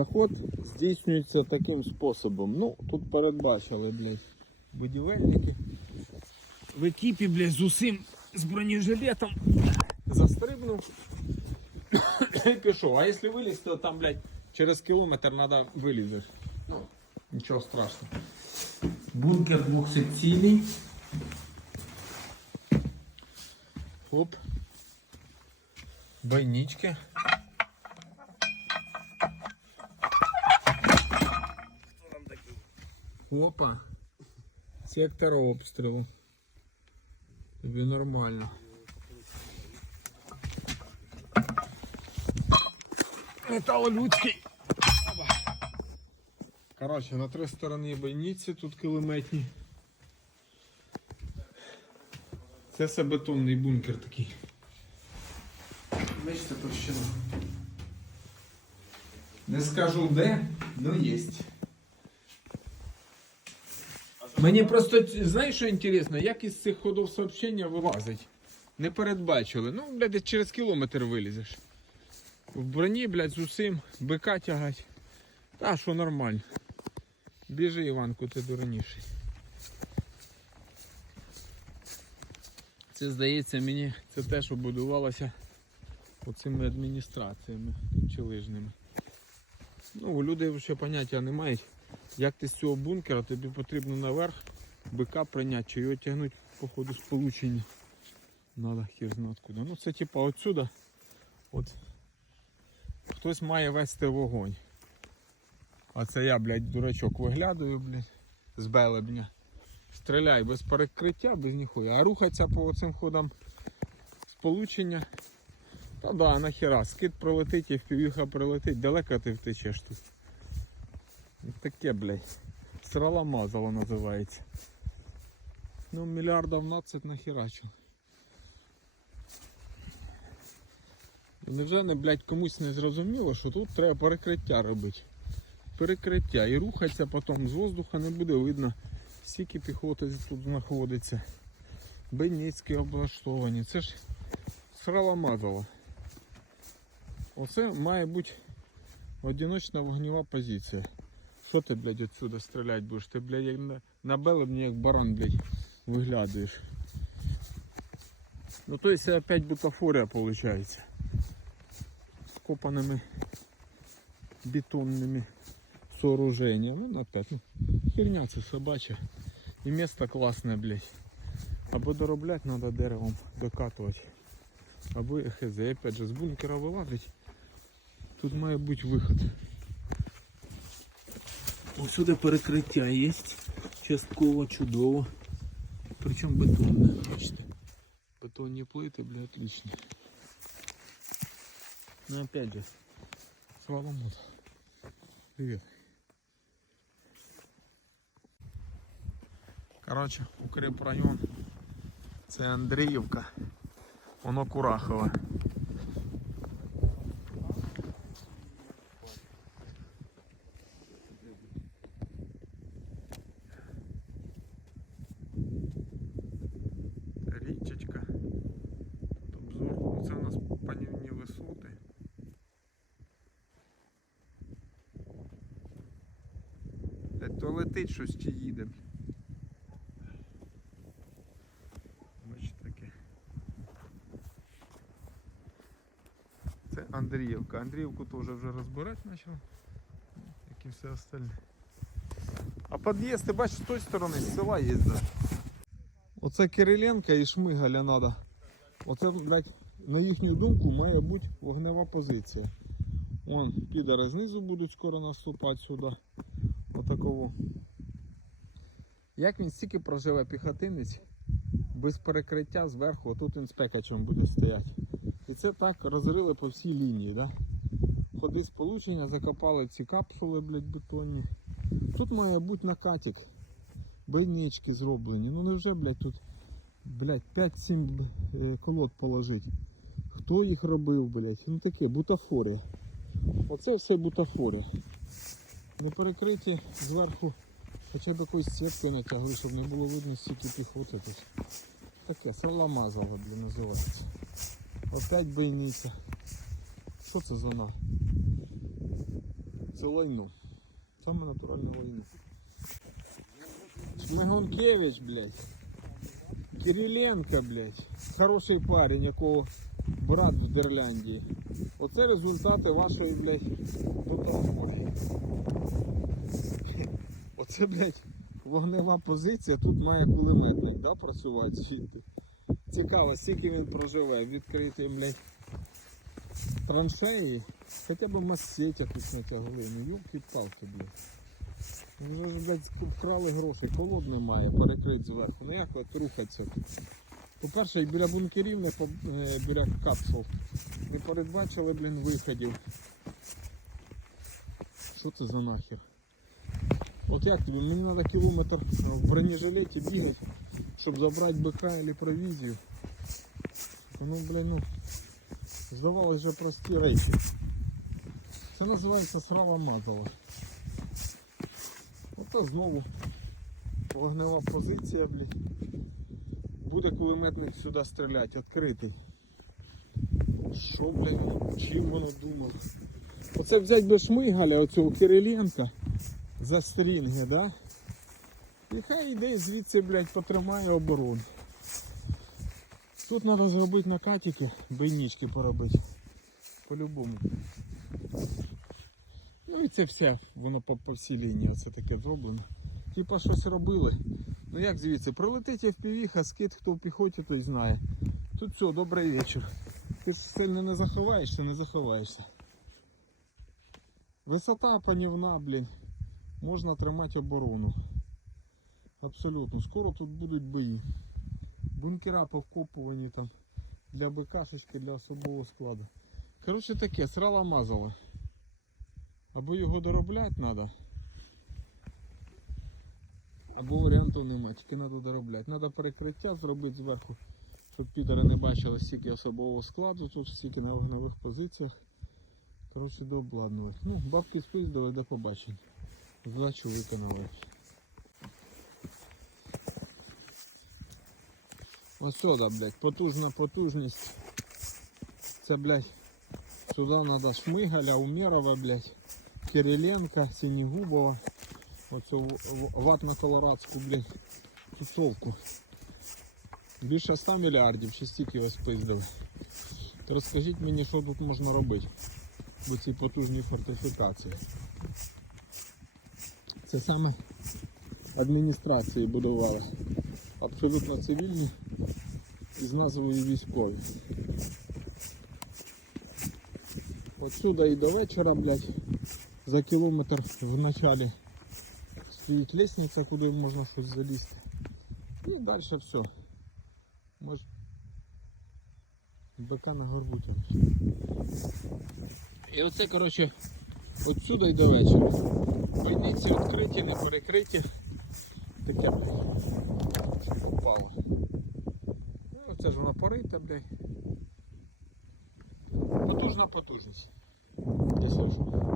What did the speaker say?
Заход здійснюється таким способом. Ну, тут передбачили, блядь, будівельники. В екіпі, блядь, з усім з бронежилетом застрибнув і пішов. А якщо виліз, то там, блядь, через кілометр треба вилізеш. Ну, нічого страшного. Бункер двохсекційний. Оп. Бойнички. Опа. Сектор обстрілу. Тобі нормально. Металолюдський. Коротше, на три сторони бойниці, тут килиметні. Це все бетонний бункер такий. Бачите, товщина. Не скажу де, но єсть. Мені просто, знаєш, що інтересно, як із цих ходов сообщення вилазить? Не передбачили. Ну, блядь, через кілометр вилізеш. В броні, блядь, з усім, бика тягать. Та що нормально. Біжи, Іванку, ти дурніший. Це здається мені, це те, що будувалося оцими адміністраціями челижними. Ну, люди вже поняття не мають. Як ти з цього бункера, тобі потрібно наверх бика прийняти, чи його тягнути по ходу сполучення. Надо знає откуда. Ну це типа отсюда. От хтось має вести вогонь. А це я, блядь, дурачок виглядаю, блядь, з белебня. Стріляй без перекриття, без ніхуя. А рухатися по оцим ходам сполучення. Та да, нахера, скид пролетить і впівіха прилетить, далеко ти втечеш тут. Таке, блядь. Срала мазала називається. Ну, мільярдів 12 нахерачив. І Невже не, блядь, комусь не зрозуміло, що тут треба перекриття робити. Перекриття і рухатися потім з воздуха не буде видно, скільки піхоти тут знаходиться. Бейніцькі облаштовані. Це ж срала мазала. Оце має бути одиночна вогнева позиція. Що ти, блядь, отсюда стріляти будеш? Ти, блядь, як на, на белебні, як баран, блядь, виглядаєш. Ну то есть опять бутафория получается. С копанными бетонными сооружениями. Ну опять, ну, херня це собача. І місто класне, блядь. Або доробляти треба деревом докатувати. Або хз, опять же, з бункера вилазить. Тут має бути виход. Ось сюди перекриття є. Частково чудово. Причому бетонне, бачите. Бетонні плити, бля, отлично. Ну опять же, Сваломут. Привет. Короче, укреп район. Це Андріївка. Воно Курахове. То летить щось чи їде. Бачите таке. Це Андріївка. Андріївку теж вже розбирати почали. Як і все остальне. А під'їзд, ти бачиш, з тої сторони з села їздить. Оце Кириленка і Шмигаля треба. Оце, блядь, на їхню думку, має бути вогнева позиція. Вон, підари знизу будуть скоро наступати сюди. Отаково. Як він стільки проживе піхотинець без перекриття зверху, отут він з пекачем буде стояти. І це так розрили по всій лінії. Да? Ходи сполучення, закопали ці капсули, блядь, бетонні. Тут має бути накатик. Бойнички зроблені. Ну невже, блядь, тут блядь, 5-7 е, колод положить. Хто їх робив, блядь? Ну таке, бутафорія. Оце все бутафорія. Не перекриті зверху хоча б якоюсь сіткою натягли, щоб не було видно стільки піхоти тут. Таке, села мазала, блін, називається. Опять бойниця. Що це за на? Це лайно. Саме натуральне лайно. Шмигонкевич, блядь. Кириленко, блядь. Хороший парень, якого брат в Дерляндії. Оце результати вашої, блядь, тоталморії. Оце, блядь, вогнева позиція. Тут має кулеметник, да, працювати звідти. Цікаво, скільки він проживе. Відкритий, блядь, траншеї. Хоча б массетя тут натягли. Ну йолки-палки, блядь. Вже ж, блядь, вкрали гроші, колод немає, перекрить зверху. Ну як от рухатися тут? По-перше, біля бункерів, не по, е, біля капсул. Не передбачили, блін, виходів. Що це за нахер? От як тобі? Мені треба кілометр в бронежилеті бігати, щоб забрати БК або провізію. Ну, блін, ну. Здавалось вже прості речі. Це називається срава мазала. Ото знову вогнева позиція, блядь. Буде кулеметник сюди стріляти, відкритий. Що, блядь, чим воно думав? Оце взять би шмигаля, оцього Кириленка за стрінги, да? І хай йде звідси, блядь, потримає оборону. Тут треба зробити накатики, бойнички поробити. По-любому. Ну і це все, воно по, по всій лінії оце таке зроблено. Типа щось робили. Ну як звідси, прилетить FPV, скид, хто в піхоті, той знає. Тут все, добрий вечір. Ти сильно не заховаєшся, не заховаєшся. Висота панівна, блін. Можна тримати оборону. Абсолютно. Скоро тут будуть бої. Бункера повкопувані там для БКшечки, для особового складу. Коротше таке, срала мазала. Або його доробляти треба. Або варіантів нема, тільки треба доробляти. Треба перекриття зробити зверху, щоб підери не бачили стільки особового складу, тут стільки на вогневих позиціях. Коротше, дообладнувати. Ну, бабки спиздили, до побачення. Задачу виконали. Ось сюди, блядь, потужна потужність. Це, блядь, сюди треба Шмигаля, Умерова, блядь, Кириленка, Синегубова. Оцю ватно-колорадську, блядь, тусовку. Більше 100 мільярдів, чи стільки його спиздили. То розкажіть мені, що тут можна робити в цій потужній фортифікації. Це саме адміністрації будували. Абсолютно цивільні і з назвою військові. Отсюда і до вечора, блядь, за кілометр в началі стоїть лестниця, куди можна щось залізти. І далі все. Може БК на горбу тягнеш. І оце, коротше, отсюда і до вечора. Бойниці відкриті, не перекриті. Таке, попало. Ну, оце ж воно порита, блядь. Потужна потужність. Десь.